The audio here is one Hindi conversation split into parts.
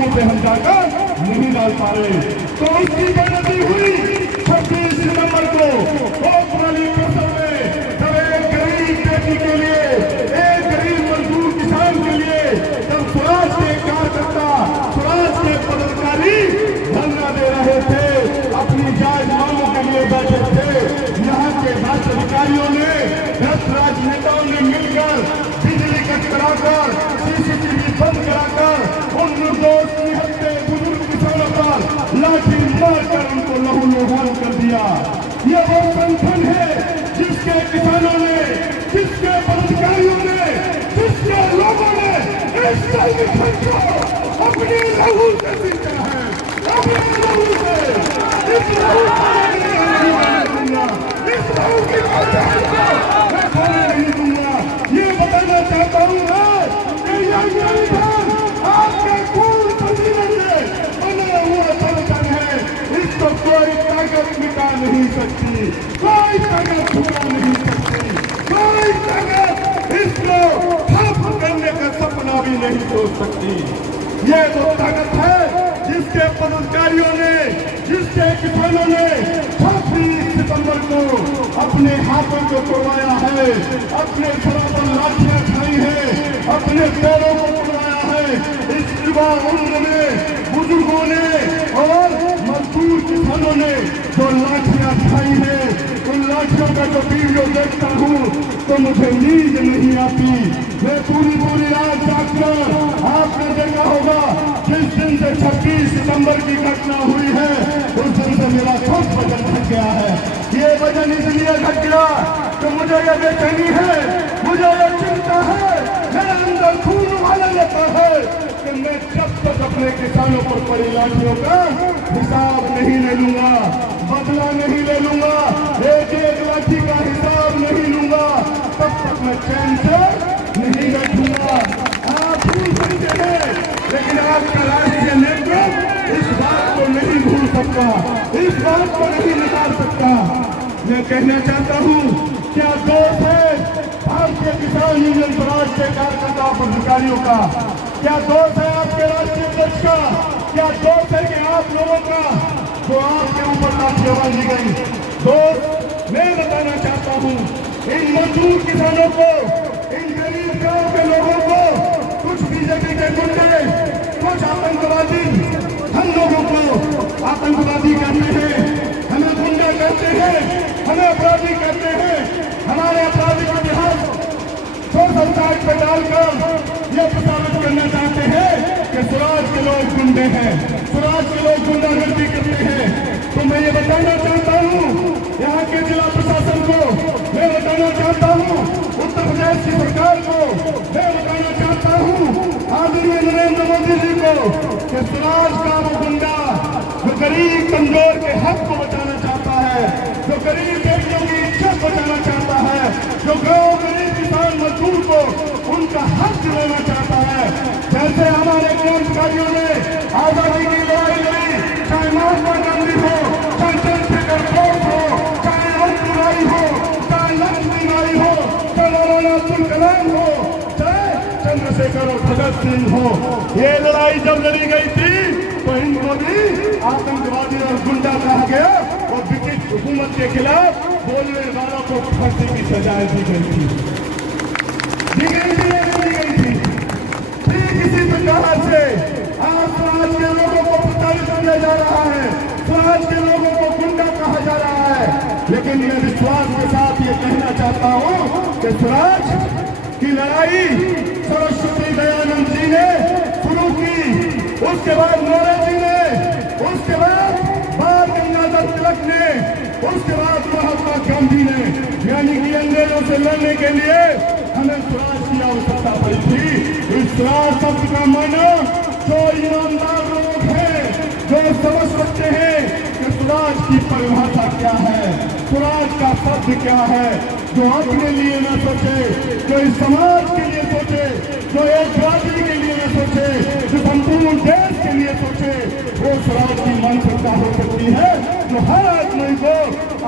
आंखों पे हम जाकर नहीं डाल पा रहे। तो उसकी बेइज्जती हुई 26 सितंबर को कोतवाली परिसर में, जब एक गरीब बेटी के लिए, एक गरीब मजदूर किसान के लिए, जब स्वराज के कार्यकर्ता, स्वराज के पदाधिकारी धरना दे रहे थे, अपनी जायज मांगों के लिए बैठे थे, यहाँ के राज्य अधिकारियों ने, 10 राजनेताओं ने मिलकर बिजली कट कराकर, सीसीटीवी बंद कराकर, उन निर्दोष निहत्थे बुजुर्ग किसानों पर लाठी मारकर उनको लहूलुहान कर दिया। ये वो संगठन है जिसके किसानों ने, जिसके पदाधिकारियों ने, जिसके लोगों ने इस संगठन को अपनी लहू से सींचा है, अपनी लहू से, इस लहू की पहचान को मैं खोने नहीं दूंगा। ये बताना चाहता हूँ कि यह आपके खून पसीने से बना हुआ संगठन है। इसको कोई ताकत मिटा नहीं सकती, कोई ताकत छुपा नहीं सकती, कोई ताकत इसको ठप करने का सपना भी नहीं सोच सकती। ये वो ताकत है जिसके पदाधिकारियों ने, जिसके किसानों ने 26 सितंबर को अपने हाथों को तोड़वाया है, अपने सरों पर लाठियां खाई है, अपने पैरों को तोड़वाया है। इस युवा उम्र में बुजुर्गों ने और मजदूर किसानों ने जो लाठियां खाई है, उन लाठियों का जो वीडियो देखता हूँ तो मुझे नींद नहीं आती। मैं पूरी रात जागकर, आपने देखा होगा जिस दिन से 26 सितंबर की घटना हुई है, उस दिन से मेरा सब वजन घट गया है। ये वजन इसलिए घट गया तो मुझे ये बेचैनी है, मुझे ये चिंता है, मेरे अंदर खून उबालने लगता है कि मैं जब तक अपने किसानों पर पड़ी लाठियों का हिसाब नहीं ले लूंगा, बदला नहीं ले लूंगा, एक एक लाठी का हिसाब नहीं लूंगा, तब तक मैं चैन से नहीं बैठूंगा। आप भूल सकते हैं, लेकिन आपका राष्ट्रीय नेतृत्व इस बात को नहीं भूल सकता, इस बात को नहीं निकाल सकता। मैं कहना चाहता हूँ, क्या दोष है भारतीय किसान यूनियन स्वराज के कार्यकर्ताओं पदाधिकारियों का? क्या दोष है आपके राष्ट्रीय अध्यक्ष का? क्या दोष है कि आप लोगों का जो आपके ऊपर लाठीबाजी गई? दोस्त मैं बताना चाहता हूँ, इन मजदूर किसानों को, इन गरीब गांव के लोगों को कुछ बीजेपी के गुंडे, कुछ आतंकवादी हम लोगों को आतंकवादी कहते हैं, हमें गुंडा कहते हैं, हमें अपराधी कहते हैं। हमारे अपराधी का इतिहास सोशल साइट पर डालकर यह प्रसारित करना चाहते हैं कि स्वराज के लोग गुंडे हैं, स्वराज के लोग गुंडागर्दी करते हैं। तो मैं ये बताना चाहता हूँ यहाँ के जिला प्रशासन को, मैं बताना चाहता हूँ उत्तर प्रदेश की सरकार को, मैं बताना चाहता हूँ आदरणीय नरेंद्र मोदी जी को कि स्वराज का वो गुंडा जो गरीब कमजोर के हक को बचाना चाहता है, जो गरीब बेटियों की इज्जत बचाना चाहता है, जो गाँव गरीब किसान मजदूर को उनका हक दिलाना चाहता है, जैसे हमारे क्रांतिकारियों ने आजादी की लड़ाई लड़ी, चाहे महात्मा गांधी हो, चाहे चंद्रशेखर बोस हो, चाहे अंकुराई हो, चाहे लक्ष्मीबाई हो, चाहे मौलाना अब्दुल कलाम हो, चाहे चंद्रशेखर और भगत सिंह हो। ये लड़ाई जब लड़ी गई थी तो इनको भी आतंकवादी और गुंडा कहा गया और ब्रिटिश हुकूमत के खिलाफ बोलने वालों को फांसी की सजाएं दी गई थी, दी गई थी। ठीक इसी प्रकार से आज समाज के लोगों को प्रताड़ित किया जा रहा है, समाज के लोगों को गुंडा कहा जा रहा है। लेकिन मैं विश्वास के साथ ये कहना चाहता हूँ कि स्वराज की लड़ाई सरस्वती दयानंद जी ने शुरू की, उसके बाद मोरे जी ने, उसके बाद बाल गंगाधर तिलक ने, उसके बाद महात्मा गांधी ने। यानी कि अंग्रेजों से लड़ने के लिए हमें स्वराज की आवश्यकता पड़ी थी। इस स्वराज शब्द का माना जो ईमानदार लोग हैं, जो समझ सकते हैं कि स्वराज की परिभाषा क्या है, स्वराज का शब्द क्या है, जो अपने लिए न सोचे, जो इस समाज के लिए सोचे, जो एक राज्य के लिए न सोचे, जो संपूर्ण देश के लिए सोचे, वो स्वराज की मानसिकता हो सकती है जो हर आदमी को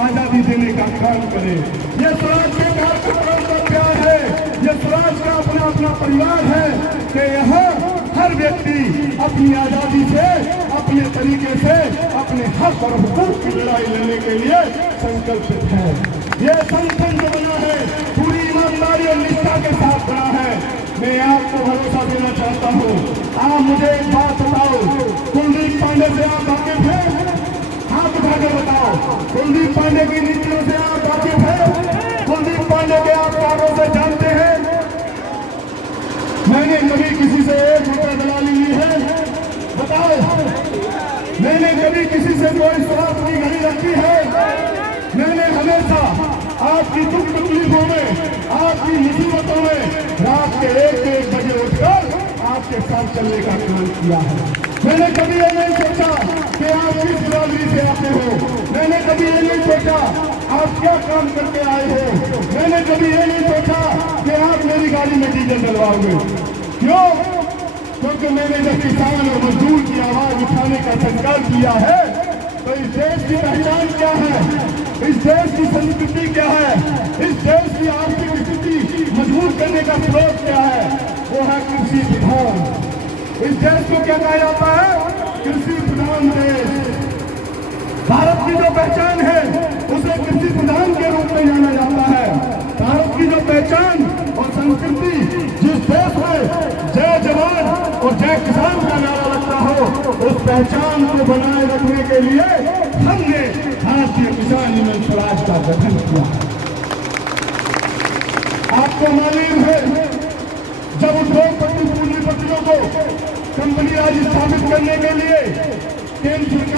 आजादी देने का काम करे। ये स्वराज के कार्यक्रम का प्यार है, ये स्वराज का अपना अपना परिवार है कि यहाँ हर व्यक्ति अपनी आजादी से, अपने तरीके से अपने हक और हुकूक की लड़ाई लड़ने के लिए संकल्पित है। ये संगठन जो बना है पूरी ईमानदारी और निष्ठा के साथ बना है। मैं आपको भरोसा देना चाहता हूँ। आप मुझे एक बात बताओ, कुलदीप पांडे से आप वाकिफ हैं? हाथ उठाकर बताओ, कुलदीप पांडे की नीतियों से आप वाकिफ हैं? कुलदीप पांडे के आप कार्यों से जानते हैं? मैंने कभी किसी से एक रुपया दलाली ली है? बताओ। मैंने कभी किसी से कोई स्वार्थ की घड़ी रखी है? मैंने हमेशा आपकी दुख तकलीफों में, आपकी मुसीबतों में रात के 1 बजे उठकर आपके साथ चलने का काम किया है। मैंने कभी ये नहीं सोचा कि आप किस बिरादरी से आते हो। मैंने कभी ये नहीं सोचा आप क्या काम करके आए हो। मैंने कभी ये नहीं सोचा कि आप मेरी गाड़ी में डीजल डलवाओगे। क्यों? क्योंकि मैंने जब किसान और मजदूर की आवाज उठाने का संकल्प किया है तो इस देश की पहचान क्या है, इस देश की संस्कृति क्या है, इस देश की आर्थिक स्थिति मजबूत करने का स्रोत क्या है, वो है कृषि प्रधान। इस देश को क्या कहा जाता है? कृषि प्रधान देश। भारत की जो पहचान है उसे कृषि प्रधान के रूप में जाना जाता है। भारत की जो पहचान और संस्कृति, जिस देश में जय जवान और जय किसान का नारा लगता हो, उस पहचान को बनाए रखने के लिए हमने भारतीय किसान यूनियन स्वराज का गठन किया। आपको मालूम है जब उद्योगपति पूंजीपतियों को कंपनी राज स्थापित करने के लिए केंद्र सरकार